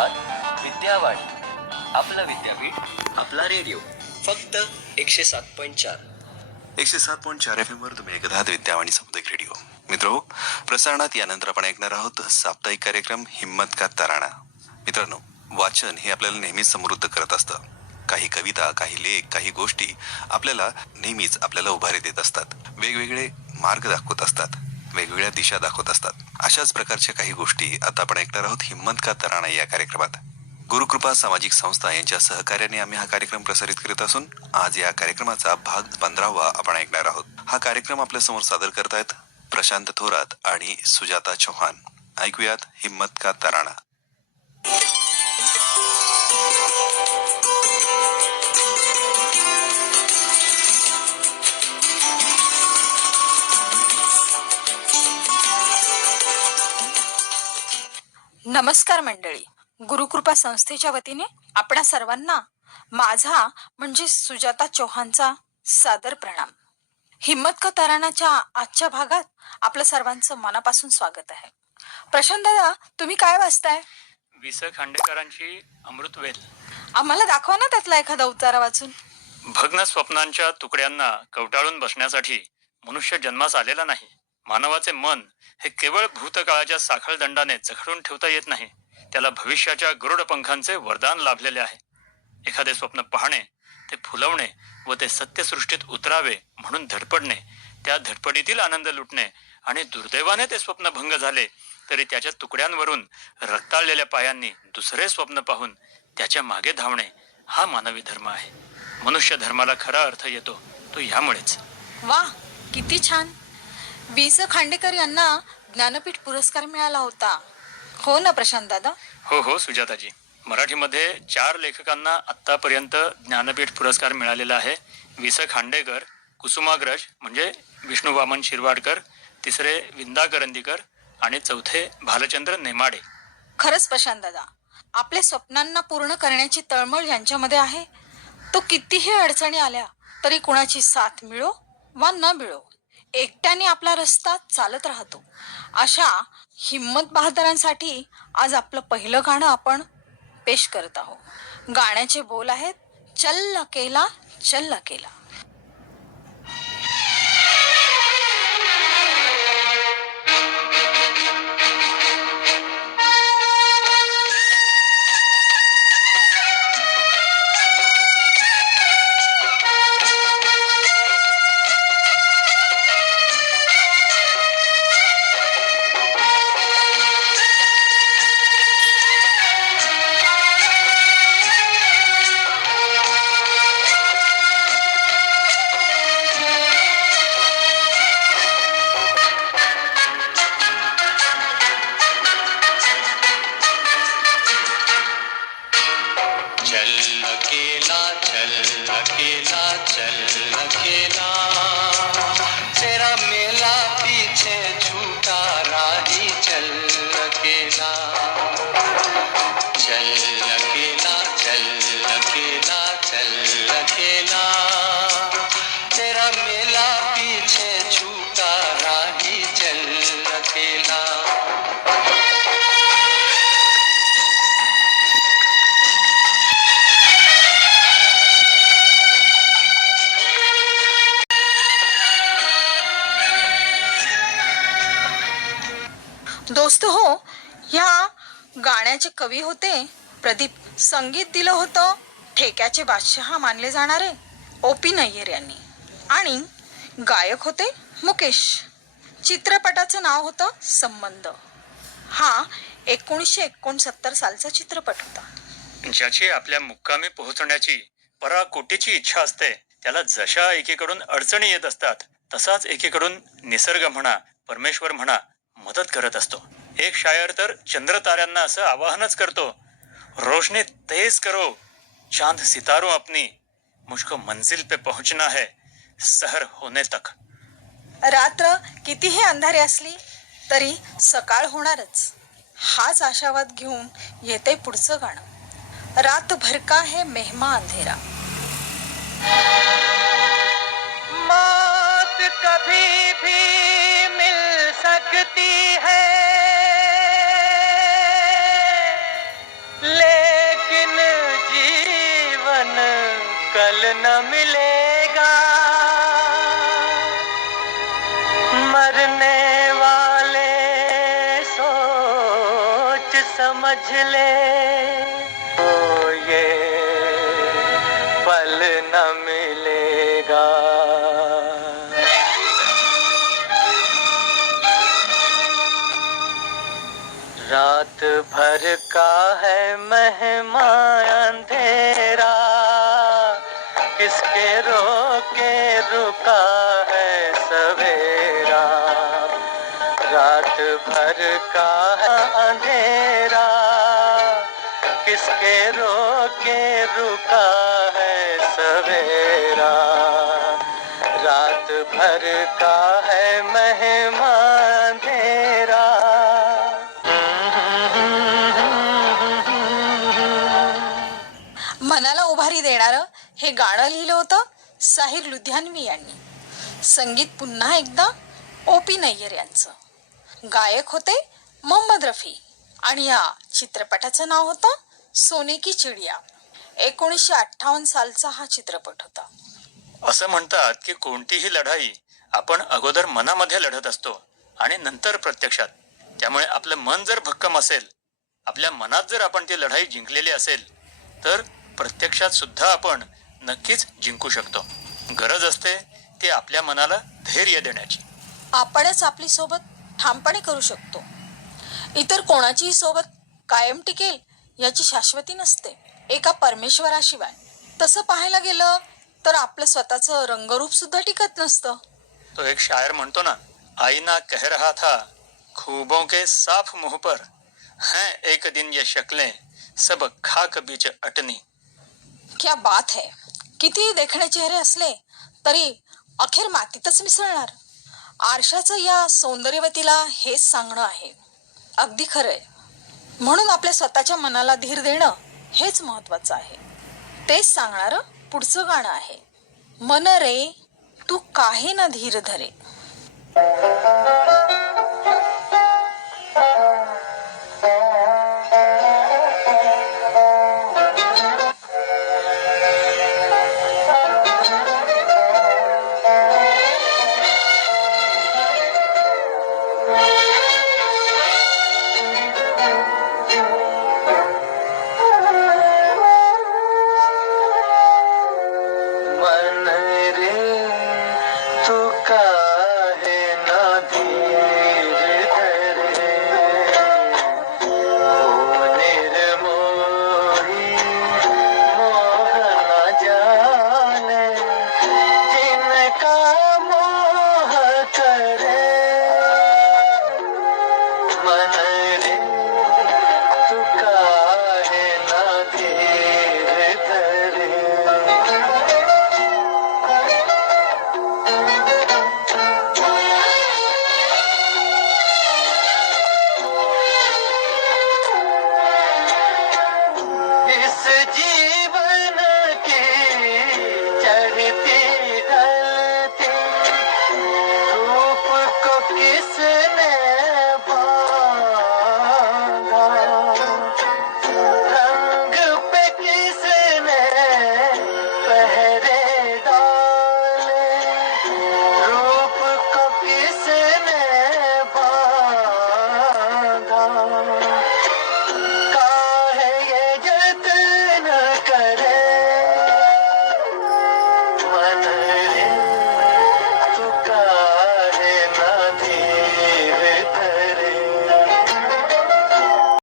आहात विद्यावाणी, आपला विद्यापीठ आपला रेडिओ, फक्त 107.4 FM वर तुम्ही ऐकत आहात विद्यावाणी सामुदायिक रेडिओ. मित्रो, प्रसारणात यानंतर आपण ऐकणार आहोत साप्ताहिक कार्यक्रम हिम्मत का तराणा. मित्रांनो, वाचन हे आपल्याला नेहमीच समृद्ध करत असतं. काही कविता, काही लेख, काही गोष्टी आपल्याला नेहमीच आपल्याला उभारी देत असतात, वेगवेगळे मार्ग दाखवत असतात, वेगवेगळ्या दिशा दाखवत असतात. अशाच प्रकारच्या काही गोष्टी आता आपण ऐकणार आहोत हिम्मत का तराणा या कार्यक्रमात. गुरुकृपा सामाजिक संस्था यांच्या सहकार्याने आम्ही हा कार्यक्रम प्रसारित करीत असून आज या कार्यक्रमाचा भाग 15वा आपण ऐकणार आहोत. हा कार्यक्रम आपल्या समोर सादर करतायत प्रशांत थोरात आणि सुजाता चौहान. ऐकूयात हिम्मत का तराणा. नमस्कार मंडळी. गुरुकृपा संस्थेच्या वतीने आपणा सर्वांना माझा म्हणजे सुजाता चौहानचा सादर प्रणाम. हिम्मत का तराणाच्या आजच्या भागात आपलं सर्वांचं मनापासून स्वागत आहे. प्रशांत दादा, तुम्ही काय वाचताय? वि. स. खांडेकरांची अमृतवेल. आम्हाला दाखवा ना त्यातला एखादा उतारा वाचून. भग्न स्वप्नांच्या तुकड्यांना कवटाळून बसण्यासाठी मनुष्य जन्मास आलेला नाही. मानवाचे मन हे केवळ भूतकाळाच्या साखळदंडाने जखडून ठेवता येत नाही. त्याला भविष्याच्या गरुड पंखांचे वरदान लाभलेले आहे. एखादे स्वप्न पाहणे, ते फुलवणे व ते सत्यसृष्टीत उतरावे म्हणून धडपडणे, त्या धडपडीतील आनंद लुटणे आणि दुर्दैवाने ते स्वप्न भंग झाले तरी त्याच्या तुकड्यांवरून रक्ताळलेल्या पायांनी दुसरे स्वप्न पाहून त्याच्या मागे धावणे हा मानवी धर्म आहे. मनुष्य धर्माला खरा अर्थ येतो तो यामुळेच. वा, किती छान. वि. स. खांडेकर यांना ज्ञानपीठ पुरस्कार मिळाला होता, हो ना प्रशांत दादा? हो सुजाताजी. मराठीमध्ये 4 लेखकांना आतापर्यंत ज्ञानपीठ पुरस्कार मिळालेला आहे. वि. स. खांडेकर, कुसुमाग्रज म्हणजे विष्णू वामन शिरवाडकर, तिसरे विंदा करंदीकर आणि चौथे भालचंद्र नेमाडे. खरंच प्रशांत दादा, आपल्या स्वप्नांना पूर्ण करण्याची तळमळ यांच्यामध्ये आहे. तो कितीही अडचणी आल्या तरी कुणाची साथ मिळो वा न मिळो, एकट्याने आपला रस्ता चालत राहतो. अशा हिम्मत बहादरांसाठी आज आपलं पहिलं गाणं आपण पेश करत आहोत. गाण्याचे बोल आहेत, चल अकेला चल अकेला. दोस्त हो, ह्या गाण्याचे कवी होते प्रदीप. संगीत दिलं होतं ठेक्याचे बादशहा मानले जाणारे O.P. नय्यर यांनी आणि गायक होते मुकेश. चित्रपटाचं नाव होतं संबंध. हा 1969 सालचा चित्रपट होता. ज्याची आपल्या मुक्कामी पोहोचण्याची पराकोटीची इच्छा असते त्याला जशा एकीकडून अडचणी येत असतात तसाच एकीकडून निसर्ग म्हणा, परमेश्वर म्हणा, मदत करत असतो. एक शायर तर चंद्र ताऱ्यांना असं आवाहनच करतो, रोशनी तेज करो चांद सितारों अपनी, मुझको मंजिल पे पहुंचना है सहर होने तक. रात्र कितीही अंधारी असली तरी सकाळ होणारच, हाच आशावाद घेऊन येते पुढचं गाणं. रात भर का है मेहमा अंधेरा. मौत कभी भी मिल सकती है न मिलेगा, मरने वाले सोच समझ ले, ओ ये पल न मिलेगा। रात भर का है मेहमान अंधेरा, किसके रोके रुका है सवेरा। रात भर का है अंधेरा, किसके रोके रुका है सवेरा। रात भर का है मेहमान अंधेरा। मनाला उभारी देणारं हे गाणं लिहिलं होतं साहिर लुधियानवी यांनी. संगीत पुन्हा एकदा ओ.पी. नय्यर यांचं. गायक होते मोहम्मद रफी आणि या चित्रपटाचं नाव होतं सोने की चिडिया. 1958 सालचा हा चित्रपट होता. असं म्हणतात की कोणतीही लढाई आपण अगोदर मनामध्ये लढत असतो आणि नंतर प्रत्यक्षात. त्यामुळे आपलं मन जर भक्कम असेल, आपल्या मनात जर आपण ती लढाई जिंकलेली असेल, तर प्रत्यक्षात सुद्धा आपण नक्कीच जिंकू शकतो. गरज असते ती आपल्या मनाला धैर्य देण्याची. आपणच आपली सोबत ठामपणे करू शकतो. इतर कोणाचीही सोबत कायम टिकेल याची शाश्वती नसते एका परमेश्वराशिवाय. तसं पाहायला गेलं तर आपलं स्वतःचं रंगरूप सुद्धा टिकत नसतं. तो एक शायर म्हणतो ना, आईना कह रहा था खूबों के साफ मुंह पर, हैं एक दिन ये शक्लें सब खाक बीच अटनी. क्या बात है. कितीही देखणे चेहरे असले तरी अखेर मातीतच मिसळणार. आरशाचं या सौंदर्यवतीला हेच सांगणं आहे. अगदी खरंय. म्हणून आपल्या स्वतःच्या मनाला धीर देणं हेच महत्वाचं आहे. तेच सांगणारं पुढचं गाणं आहे. मन रे तू काहे ना धीर धरे. मन रे तू का